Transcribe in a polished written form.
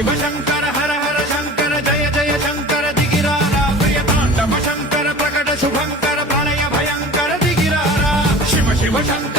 శివ శంకర హర హర శంకర జయ జయ శంకర దిగిరారా ప్రియతాండవ శంకర ప్రకట శుభంకర ప్రళయ భయంకర దిగిరారా శివ శివ శంకర